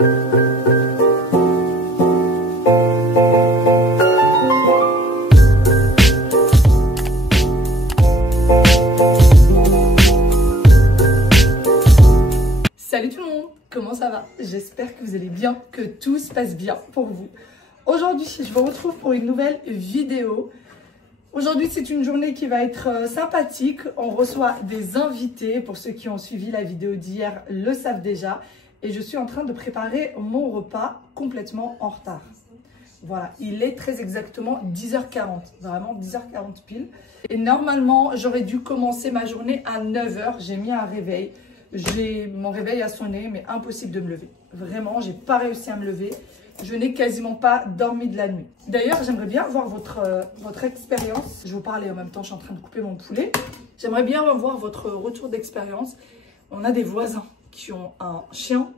Salut tout le monde, comment ça va? J'espère que vous allez bien, que tout se passe bien pour vous. Aujourd'hui, je vous retrouve pour une nouvelle vidéo. Aujourd'hui, c'est une journée qui va être sympathique. On reçoit des invités. Pour ceux qui ont suivi la vidéo d'hier le savent déjà. Et je suis en train de préparer mon repas complètement en retard. Voilà, il est très exactement 10h40. Vraiment 10h40 pile. Et normalement, j'aurais dû commencer ma journée à 9h. J'ai mis un réveil. Mon réveil a sonné, mais impossible de me lever. Vraiment, j'ai pas réussi à me lever. Je n'ai quasiment pas dormi de la nuit. D'ailleurs, j'aimerais bien avoir votre expérience. Je vous parlais en même temps, je suis en train de couper mon poulet. J'aimerais bien avoir votre retour d'expérience. On a des voisins qui ont un chien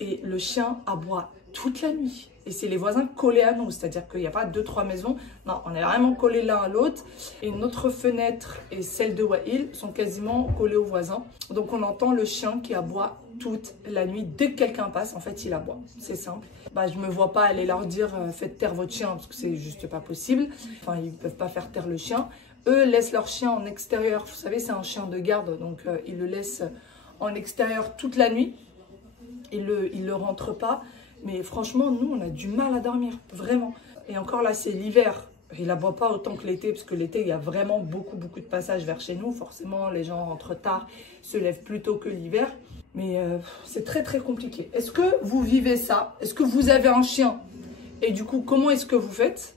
et le chien aboie toute la nuit. Et c'est les voisins collés à nous, c'est-à-dire qu'il n'y a pas 2-3 maisons. Non, on est vraiment collés l'un à l'autre. Et notre fenêtre et celle de Wael sont quasiment collées aux voisins. Donc on entend le chien qui aboie toute la nuit. Dès que quelqu'un passe, en fait, il aboie. C'est simple. Bah, je ne me vois pas aller leur dire faites taire votre chien parce que c'est juste pas possible. Enfin, ils ne peuvent pas faire taire le chien. Eux laissent leur chien en extérieur. Vous savez, c'est un chien de garde, donc ils le laissent en extérieur toute la nuit. Ils le rentrent pas. Mais franchement, nous, on a du mal à dormir, vraiment. Et encore là, c'est l'hiver. Il aboie pas autant que l'été, parce que l'été, il y a vraiment beaucoup de passages vers chez nous. Forcément, les gens rentrent tard, se lèvent plus tôt que l'hiver. Mais c'est très compliqué. Est-ce que vous vivez ça? Est-ce que vous avez un chien? Et du coup, comment est-ce que vous faites?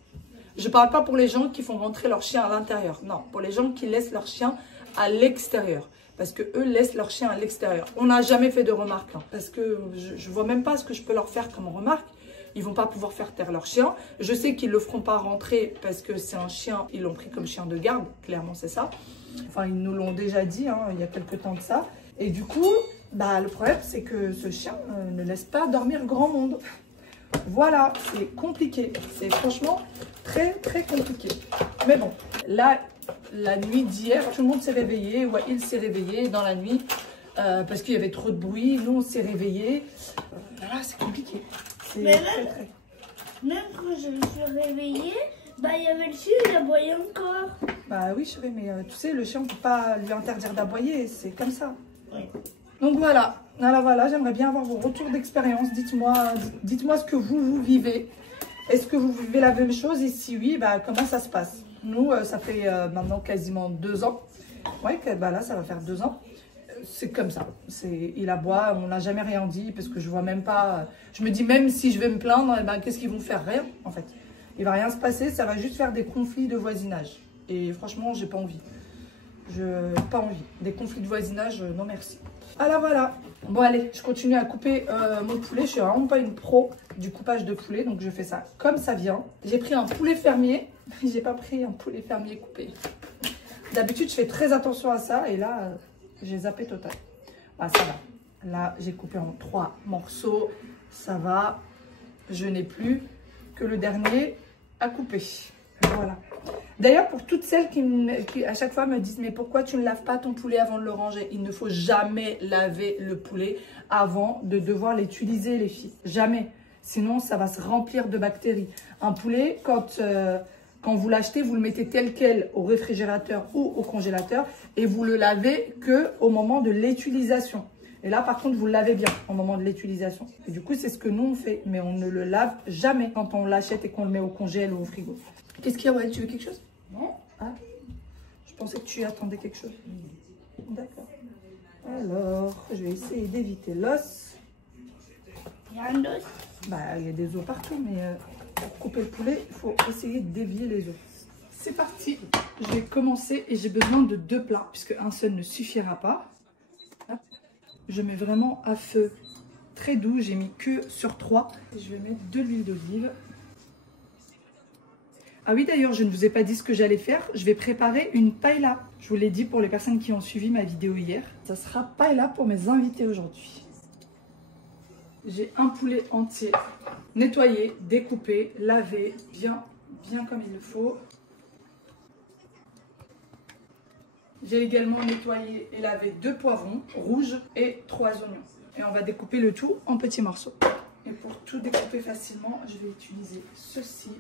Je ne parle pas pour les gens qui font rentrer leur chien à l'intérieur. Non, pour les gens qui laissent leur chien à l'extérieur. Parce qu'eux laissent leur chien à l'extérieur. On n'a jamais fait de remarques. Hein, parce que je ne vois même pas ce que je peux leur faire comme remarque. Ils ne vont pas pouvoir faire taire leur chien. Je sais qu'ils ne le feront pas rentrer parce que c'est un chien. Ils l'ont pris comme chien de garde. Clairement, c'est ça. Enfin, ils nous l'ont déjà dit hein, il y a quelques temps de ça. Et du coup, bah, le problème, c'est que ce chien ne laisse pas dormir grand monde. Voilà, c'est compliqué. C'est franchement très compliqué. Mais bon, là, la nuit d'hier, tout le monde s'est réveillé. Wael s'est réveillé dans la nuit parce qu'il y avait trop de bruit. Nous, on s'est réveillés. Voilà, c'est compliqué. Mais même quand je me suis réveillée, bah, il y avait le chien, il aboyait encore. Bah oui, chérie, mais tu sais, le chien, on ne peut pas lui interdire d'aboyer. C'est comme ça. Oui. Donc voilà, j'aimerais bien avoir vos retours d'expérience. Dites-moi ce que vous vivez. Est-ce que vous vivez la même chose? Et si oui, bah, comment ça se passe? Nous, ça fait maintenant quasiment 2 ans. Ouais, bah là, ça va faire 2 ans. C'est comme ça. Il aboie, on n'a jamais rien dit parce que je vois même pas. Je me dis même si je vais me plaindre, eh ben, qu'est-ce qu'ils vont faire? Rien, en fait. Il va rien se passer, ça va juste faire des conflits de voisinage. Et franchement, j'ai pas envie. Pas envie. Des conflits de voisinage, non merci. Voilà. Bon allez, je continue à couper mon poulet. Je suis vraiment pas une pro du coupage de poulet, donc je fais ça comme ça vient. J'ai pris un poulet fermier. J'ai pas pris un poulet fermier coupé. D'habitude, je fais très attention à ça et là, j'ai zappé total. Ah, ça va. Là, j'ai coupé en 3 morceaux. Ça va. Je n'ai plus que le dernier à couper. Voilà. D'ailleurs, pour toutes celles qui à chaque fois me disent « Mais pourquoi tu ne laves pas ton poulet avant de le ranger ?» Il ne faut jamais laver le poulet avant de devoir l'utiliser, les filles. Jamais. Sinon, ça va se remplir de bactéries. Un poulet, quand vous l'achetez, vous le mettez tel quel au réfrigérateur ou au congélateur et vous le lavez qu'au moment de l'utilisation. Et là, par contre, vous le lavez bien au moment de l'utilisation. Et du coup, c'est ce que nous, on fait. Mais on ne le lave jamais quand on l'achète et qu'on le met au congèle ou au frigo. Qu'est-ce qu'il y a, Wael? Tu veux quelque chose? Non. Ah, je pensais que tu attendais quelque chose. D'accord. Alors, je vais essayer d'éviter l'os. Il y a un os. Bah, il y a des os partout, mais pour couper le poulet, il faut essayer de dévier les os. C'est parti. Je vais commencer et j'ai besoin de 2 plats, puisque un seul ne suffira pas. Hop. Je mets vraiment à feu très doux. J'ai mis que sur 3. Je vais mettre de l'huile d'olive. Ah oui, d'ailleurs, je ne vous ai pas dit ce que j'allais faire. Je vais préparer une paella. Je vous l'ai dit pour les personnes qui ont suivi ma vidéo hier. Ça sera paella pour mes invités aujourd'hui. J'ai un poulet entier, nettoyé, découpé, lavé, bien comme il le faut. J'ai également nettoyé et lavé 2 poivrons rouges et 3 oignons. Et on va découper le tout en petits morceaux. Et pour tout découper facilement, je vais utiliser ceci.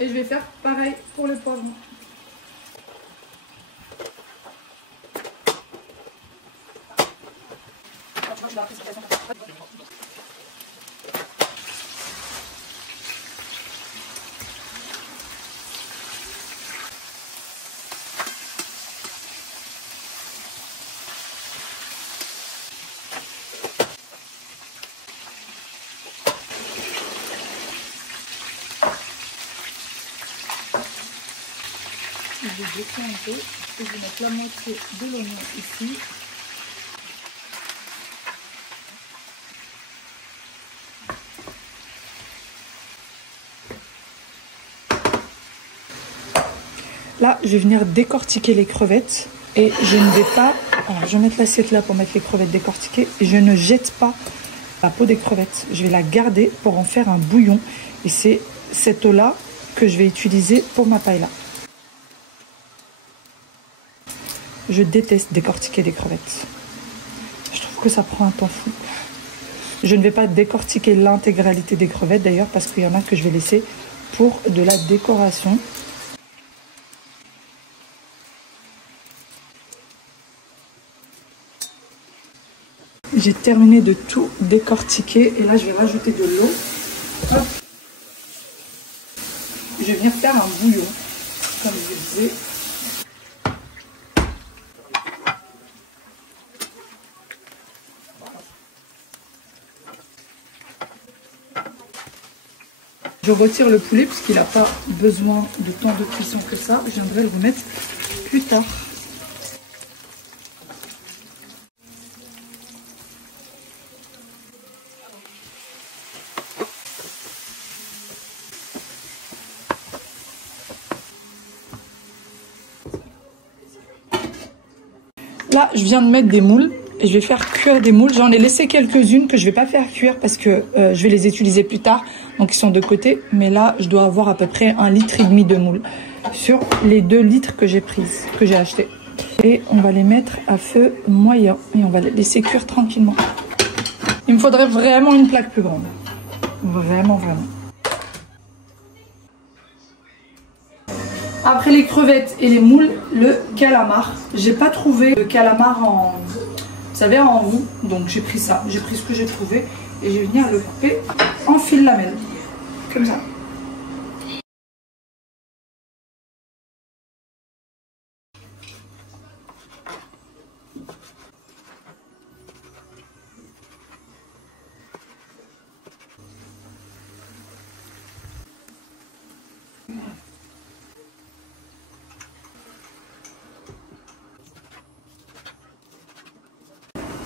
Et je vais faire pareil pour le poivron. Je vais baisser un peu et je vais mettre la moitié de l'oignon ici. Là, je vais venir décortiquer les crevettes et je ne vais pas... Alors, je vais mettre l'assiette là pour mettre les crevettes décortiquées et je ne jette pas la peau des crevettes. Je vais la garder pour en faire un bouillon et c'est cette eau-là que je vais utiliser pour ma paella. Je déteste décortiquer des crevettes. Je trouve que ça prend un temps fou. Je ne vais pas décortiquer l'intégralité des crevettes d'ailleurs parce qu'il y en a que je vais laisser pour de la décoration. J'ai terminé de tout décortiquer et là je vais rajouter de l'eau. Je vais venir faire un bouillon, comme je vous disais. Je retire le poulet puisqu'il n'a pas besoin de tant de cuisson que ça. Je viendrai le remettre plus tard. Là, je viens de mettre des moules et je vais faire cuire des moules. J'en ai laissé quelques-unes que je ne vais pas faire cuire parce que je vais les utiliser plus tard. Donc, ils sont de côté. Mais là, je dois avoir à peu près 1,5 litre de moules sur les 2 litres que j'ai prises, que j'ai acheté. Et on va les mettre à feu moyen et on va les laisser cuire tranquillement. Il me faudrait vraiment une plaque plus grande. Vraiment, vraiment. Après les crevettes et les moules, le calamar. J'ai pas trouvé le calamar en, vous savez, en roux. Donc j'ai pris ça. J'ai pris ce que j'ai trouvé et je vais venir le couper en fil lamelle. Comme ça.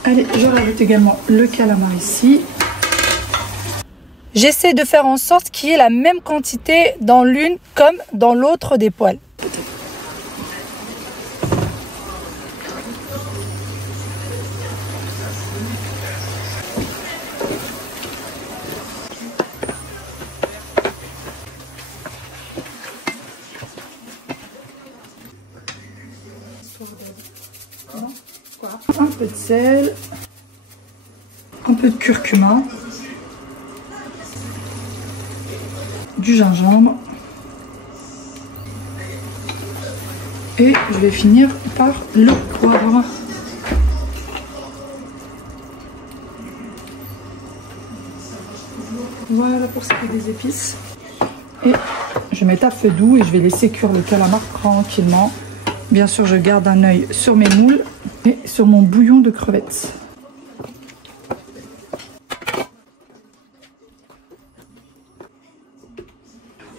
Allez, je rajoute également le calamar ici. J'essaie de faire en sorte qu'il y ait la même quantité dans l'une comme dans l'autre des poêles. Un peu de sel, un peu de curcuma, du gingembre et je vais finir par le poivre. Voilà pour ce qui est des épices. Et je mets à feu doux et je vais laisser cuire le calamar tranquillement. Bien sûr, je garde un œil sur mes moules et sur mon bouillon de crevettes.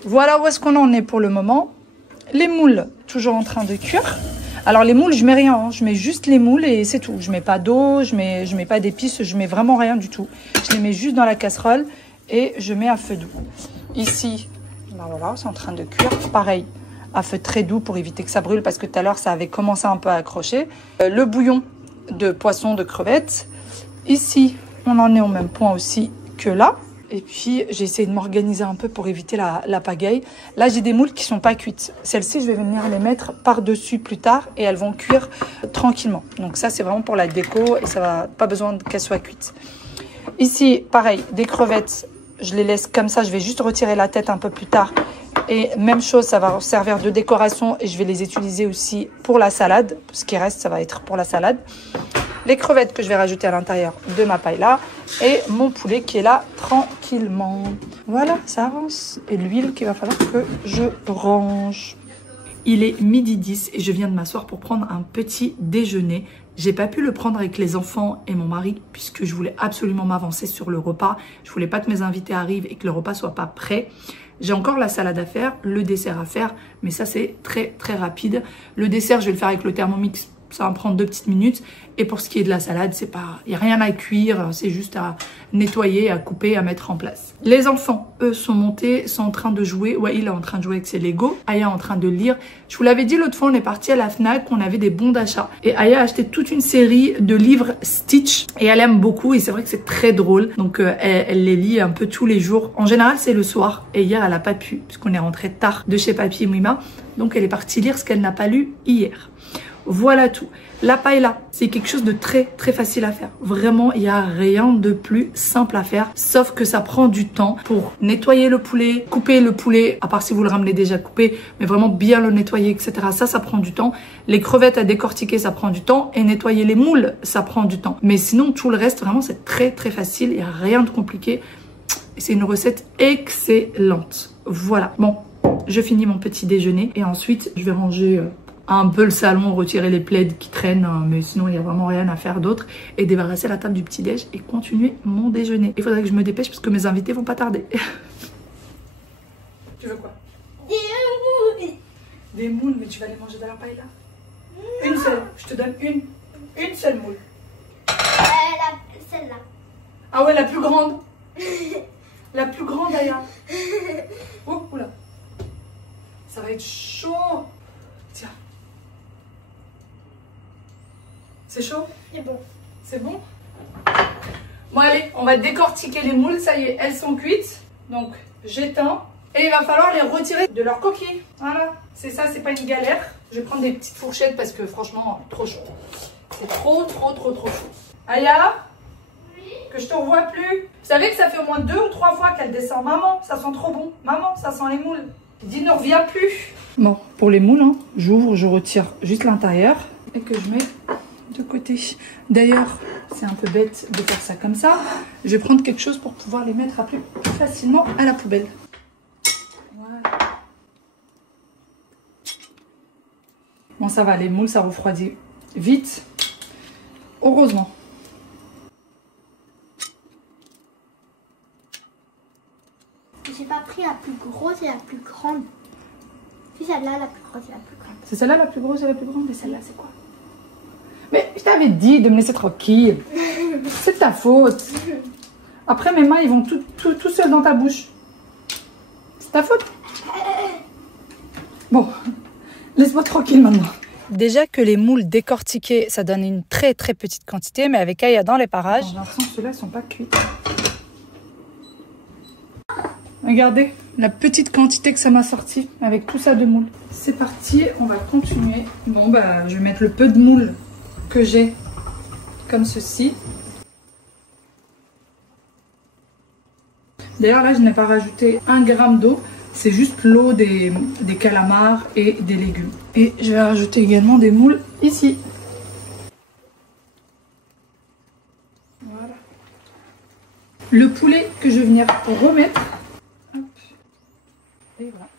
Voilà où est-ce qu'on en est pour le moment. Les moules, toujours en train de cuire. Alors les moules, je mets rien, hein. Je mets juste les moules et c'est tout. Je mets pas d'eau, je mets pas d'épices, je mets vraiment rien du tout. Je les mets juste dans la casserole et je mets à feu doux. Ici, ben voilà, c'est en train de cuire. Pareil, à feu très doux pour éviter que ça brûle parce que tout à l'heure, ça avait commencé un peu à accrocher. Le bouillon de poisson de crevettes. Ici, on en est au même point aussi que là. Et puis, j'ai essayé de m'organiser un peu pour éviter la pagaille. Là, j'ai des moules qui ne sont pas cuites. Celles-ci, je vais venir les mettre par-dessus plus tard et elles vont cuire tranquillement. Donc ça, c'est vraiment pour la déco et ça va pas besoin qu'elles soient cuites. Ici, pareil, des crevettes, je les laisse comme ça. Je vais juste retirer la tête un peu plus tard. Et même chose, ça va servir de décoration et je vais les utiliser aussi pour la salade. Ce qui reste, ça va être pour la salade. Les crevettes que je vais rajouter à l'intérieur de ma paella et mon poulet qui est là tranquillement. Voilà, ça avance. Et l'huile qu'il va falloir que je range. Il est 12h10 et je viens de m'asseoir pour prendre un petit déjeuner. J'ai pas pu le prendre avec les enfants et mon mari puisque je voulais absolument m'avancer sur le repas. Je voulais pas que mes invités arrivent et que le repas soit pas prêt. J'ai encore la salade à faire, le dessert à faire, mais ça c'est très très rapide. Le dessert, je vais le faire avec le Thermomix. Ça va me prendre 2 petites minutes. Et pour ce qui est de la salade, c'est pas, il n'y a rien à cuire, c'est juste à nettoyer, à couper, à mettre en place. Les enfants, eux, sont montés, sont en train de jouer. Ouais, il est en train de jouer avec ses Lego. Aya est en train de lire. Je vous l'avais dit l'autre fois, on est parti à la Fnac, on avait des bons d'achat. Et Aya a acheté toute une série de livres Stitch. Et elle aime beaucoup et c'est vrai que c'est très drôle. Donc elle les lit un peu tous les jours. En général, c'est le soir. Et hier, elle n'a pas pu, puisqu'on est rentré tard de chez Papy et Mouima. Donc elle est partie lire ce qu'elle n'a pas lu hier. Voilà tout. La paella, c'est quelque chose de très très facile à faire. Vraiment, il n'y a rien de plus simple à faire. Sauf que ça prend du temps pour nettoyer le poulet, couper le poulet, à part si vous le ramenez déjà coupé, mais vraiment bien le nettoyer, etc. Ça prend du temps. Les crevettes à décortiquer, ça prend du temps. Et nettoyer les moules, ça prend du temps. Mais sinon, tout le reste, vraiment, c'est très très facile. Il n'y a rien de compliqué. C'est une recette excellente. Voilà. Bon, je finis mon petit déjeuner. Et ensuite, je vais ranger un peu le salon, retirer les plaids qui traînent, mais sinon il n'y a vraiment rien à faire d'autre, et débarrasser la table du petit-déj et continuer mon déjeuner. Il faudrait que je me dépêche parce que mes invités vont pas tarder. Tu veux quoi? Des moules. Des moules, mais tu vas les manger dans la paella? Une seule, je te donne une seule moule. Celle-là. Ah ouais, la plus grande. La plus grande, Aya. Oh, oula. Ça va être chaud. Tiens. C'est chaud? C'est bon. C'est bon? Bon allez, on va décortiquer les moules. Ça y est, elles sont cuites. Donc j'éteins. Et il va falloir les retirer de leur coquille. Voilà, c'est ça, c'est pas une galère. Je vais prendre des petites fourchettes parce que franchement, trop chaud. C'est trop chaud. Aya? Oui? Que je te revois plus. Vous savez que ça fait au moins 2 ou 3 fois qu'elle descend. Maman, ça sent trop bon. Maman, ça sent les moules. Dis, ne reviens plus. Bon, pour les moules, hein, j'ouvre, je retire juste l'intérieur et que je mets de côté. D'ailleurs, c'est un peu bête de faire ça comme ça. Je vais prendre quelque chose pour pouvoir les mettre plus facilement à la poubelle. Voilà. Bon, ça va, les moules, ça refroidit vite. Heureusement. J'ai pas pris la plus grosse et la plus grande. C'est celle-là la plus grosse et la plus grande. C'est celle-là la plus grosse et la plus grande, et celle-là c'est quoi? Mais je t'avais dit de me laisser tranquille. C'est ta faute. Après mes mains ils vont tout seuls dans ta bouche. C'est ta faute. Bon, laisse-moi tranquille maintenant. Déjà que les moules décortiquées, ça donne une très très petite quantité, mais avec Aya dans les parages. J'ai l'impression que ceux-là ne sont pas cuits. Regardez la petite quantité que ça m'a sorti avec tout ça de moules. C'est parti, on va continuer. Bon bah je vais mettre le peu de moules que j'ai comme ceci. D'ailleurs là je n'ai pas rajouté 1 gramme d'eau. C'est juste l'eau des calamars et des légumes. Et je vais rajouter également des moules ici. Voilà. Le poulet que je vais venir remettre. Hop. Et voilà.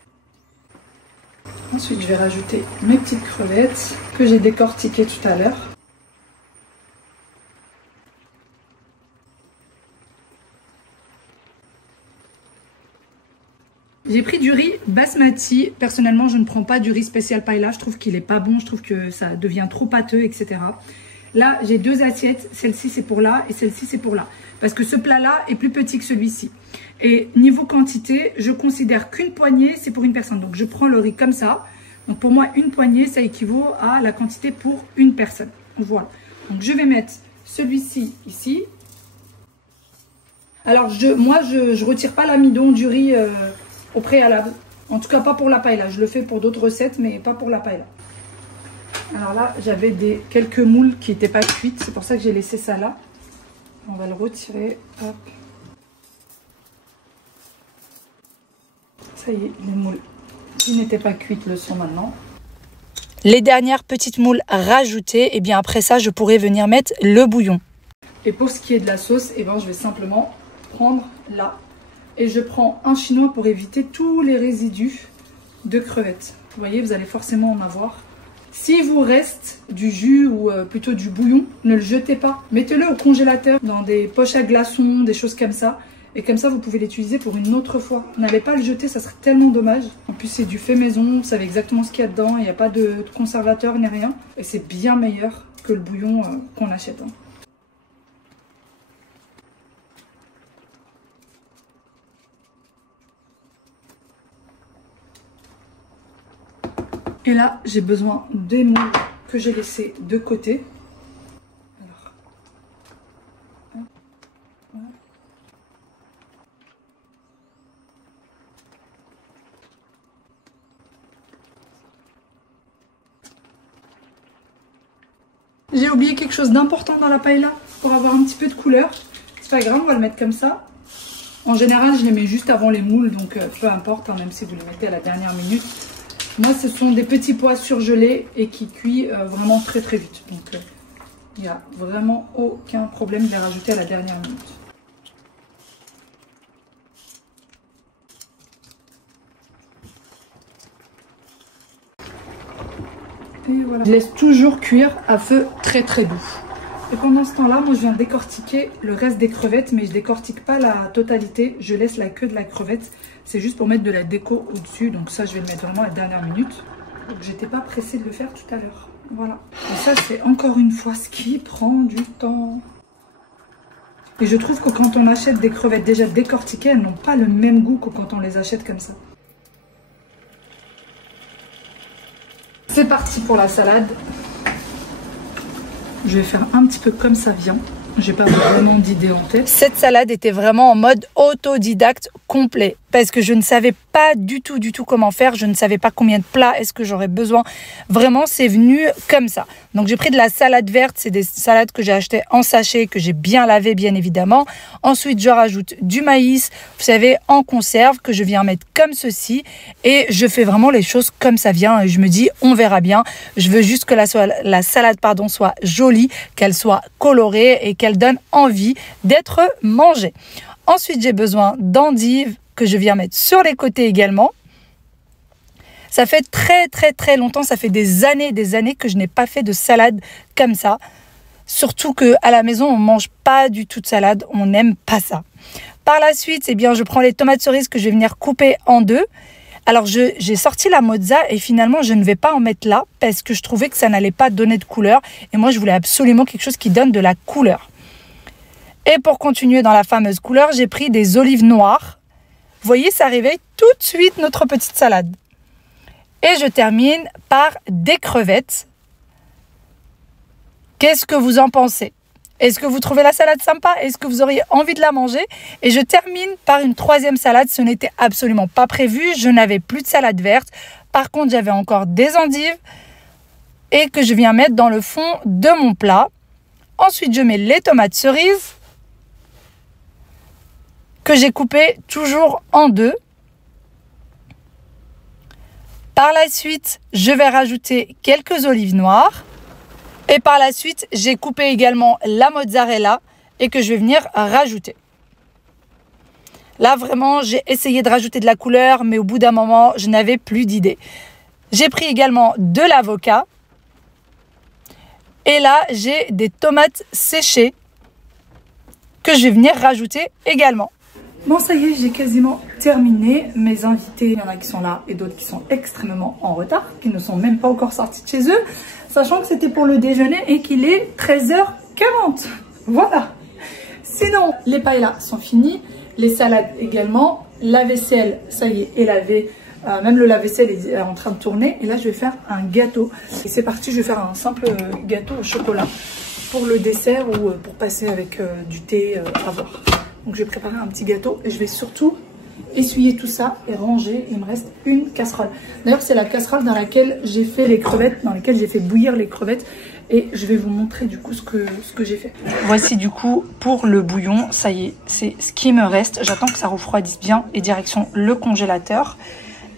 Ensuite, je vais rajouter mes petites crevettes que j'ai décortiquées tout à l'heure. J'ai pris du riz basmati. Personnellement, je ne prends pas du riz spécial paella. Je trouve qu'il n'est pas bon. Je trouve que ça devient trop pâteux, etc. Là, j'ai 2 assiettes. Celle-ci, c'est pour là et celle-ci, c'est pour là. Parce que ce plat-là est plus petit que celui-ci. Et niveau quantité, je considère qu'une poignée, c'est pour une personne. Donc, je prends le riz comme ça. Donc, pour moi, une poignée, ça équivaut à la quantité pour une personne. Voilà. Donc, je vais mettre celui-ci ici. Alors moi je retire pas l'amidon du riz au préalable. En tout cas pas pour la paella. Je le fais pour d'autres recettes mais pas pour la paella. Alors là j'avais quelques moules qui n'étaient pas cuites. C'est pour ça que j'ai laissé ça là. On va le retirer. Hop. Ça y est, les moules qui n'étaient pas cuites le sont maintenant. Les dernières petites moules rajoutées, et bien après ça, je pourrais venir mettre le bouillon. Et pour ce qui est de la sauce, et ben je vais simplement prendre là. Et je prends un chinois pour éviter tous les résidus de crevettes. Vous voyez, vous allez forcément en avoir. S'il vous reste du jus ou plutôt du bouillon, ne le jetez pas. Mettez-le au congélateur, dans des poches à glaçons, des choses comme ça. Et comme ça, vous pouvez l'utiliser pour une autre fois. N'allez pas le jeter, ça serait tellement dommage. En plus, c'est du fait maison, vous savez exactement ce qu'il y a dedans. Il n'y a pas de conservateur ni rien. Et c'est bien meilleur que le bouillon qu'on achète. Et là, j'ai besoin des moules que j'ai laissés de côté. Alors, voilà. J'ai oublié quelque chose d'important dans la paella pour avoir un petit peu de couleur. C'est pas grave, on va le mettre comme ça. En général, je les mets juste avant les moules, donc peu importe, hein, même si vous les mettez à la dernière minute. Moi, ce sont des petits pois surgelés et qui cuisent vraiment très très vite. Donc, il n'y a vraiment aucun problème de les rajouter à la dernière minute. Et voilà. Je laisse toujours cuire à feu très très doux. Et pendant ce temps-là, moi je viens décortiquer le reste des crevettes, mais je décortique pas la totalité, je laisse la queue de la crevette. C'est juste pour mettre de la déco au-dessus, donc ça je vais le mettre vraiment à la dernière minute. Donc j'étais pas pressée de le faire tout à l'heure. Voilà. Et ça c'est encore une fois ce qui prend du temps. Et je trouve que quand on achète des crevettes déjà décortiquées, elles n'ont pas le même goût que quand on les achète comme ça. C'est parti pour la salade. Je vais faire un petit peu comme ça vient. J'ai pas vraiment d'idée en tête. Cette salade était vraiment en mode autodidacte complet. Parce que je ne savais pas du tout comment faire. Je ne savais pas combien de plats est-ce que j'aurais besoin. Vraiment, c'est venu comme ça. Donc, j'ai pris de la salade verte. C'est des salades que j'ai achetées en sachet, que j'ai bien lavé, bien évidemment. Ensuite, je rajoute du maïs, vous savez, en conserve, que je viens mettre comme ceci. Et je fais vraiment les choses comme ça vient. Et je me dis, on verra bien. Je veux juste que la salade soit jolie, qu'elle soit colorée et qu'elle donne envie d'être mangée. Ensuite, j'ai besoin d'endives que je viens mettre sur les côtés également. Ça fait très longtemps, ça fait des années que je n'ai pas fait de salade comme ça. Surtout qu'à la maison, on ne mange pas du tout de salade, on n'aime pas ça. Par la suite, eh bien, je prends les tomates cerises que je vais venir couper en deux. Alors, j'ai sorti la mozza et finalement, je ne vais pas en mettre là parce que je trouvais que ça n'allait pas donner de couleur. Et moi, je voulais absolument quelque chose qui donne de la couleur. Et pour continuer dans la fameuse couleur, j'ai pris des olives noires. Vous voyez, ça réveille tout de suite notre petite salade. Et je termine par des crevettes. Qu'est-ce que vous en pensez? Est-ce que vous trouvez la salade sympa? Est-ce que vous auriez envie de la manger? Et je termine par une troisième salade. Ce n'était absolument pas prévu. Je n'avais plus de salade verte. Par contre, j'avais encore des endives et que je viens mettre dans le fond de mon plat. Ensuite, je mets les tomates cerises que j'ai coupées toujours en deux. Par la suite, je vais rajouter quelques olives noires. Et par la suite, j'ai coupé également la mozzarella et que je vais venir rajouter. Là, vraiment, j'ai essayé de rajouter de la couleur, mais au bout d'un moment, je n'avais plus d'idée. J'ai pris également de l'avocat. Et là, j'ai des tomates séchées que je vais venir rajouter également. Bon, ça y est, j'ai quasiment terminé. Mes invités, il y en a qui sont là et d'autres qui sont extrêmement en retard, qui ne sont même pas encore sortis de chez eux, sachant que c'était pour le déjeuner et qu'il est 13h40. Voilà. Sinon, les paellas sont finis, les salades également, la vaisselle, ça y est lavée. Même le lave-vaisselle est en train de tourner. Et là, je vais faire un gâteau. Et c'est parti, je vais faire un simple gâteau au chocolat pour le dessert ou pour passer avec du thé à voir. Donc je vais préparer un petit gâteau et je vais surtout essuyer tout ça et ranger. Il me reste une casserole. D'ailleurs, c'est la casserole dans laquelle j'ai fait les crevettes, dans laquelle j'ai fait bouillir les crevettes. Et je vais vous montrer du coup ce que j'ai fait. Voici du coup pour le bouillon. Ça y est, c'est ce qui me reste. J'attends que ça refroidisse bien et direction le congélateur.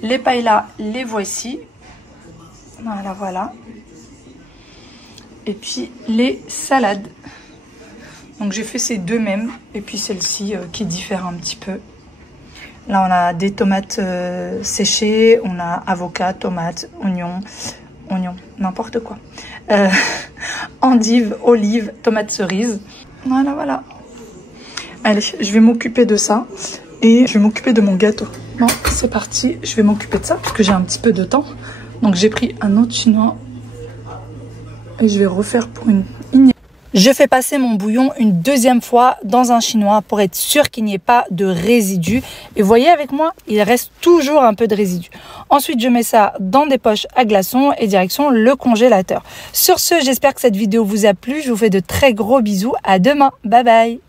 Les paellas, les voici. Voilà, voilà. Et puis les salades. Donc j'ai fait ces deux mêmes. Et puis celle-ci qui diffère un petit peu. Là, on a des tomates séchées. On a avocat, tomates, oignons, n'importe quoi. Endives, olives, tomates cerises. Voilà, voilà. Allez, je vais m'occuper de ça. Et je vais m'occuper de mon gâteau. Bon, c'est parti. Je vais m'occuper de ça parce que j'ai un petit peu de temps. Donc j'ai pris un autre chinois. Et je vais refaire pour une ignite. Je fais passer mon bouillon une deuxième fois dans un chinois pour être sûr qu'il n'y ait pas de résidus. Et vous voyez avec moi, il reste toujours un peu de résidus. Ensuite, je mets ça dans des poches à glaçons et direction le congélateur. Sur ce, j'espère que cette vidéo vous a plu. Je vous fais de très gros bisous. À demain. Bye bye.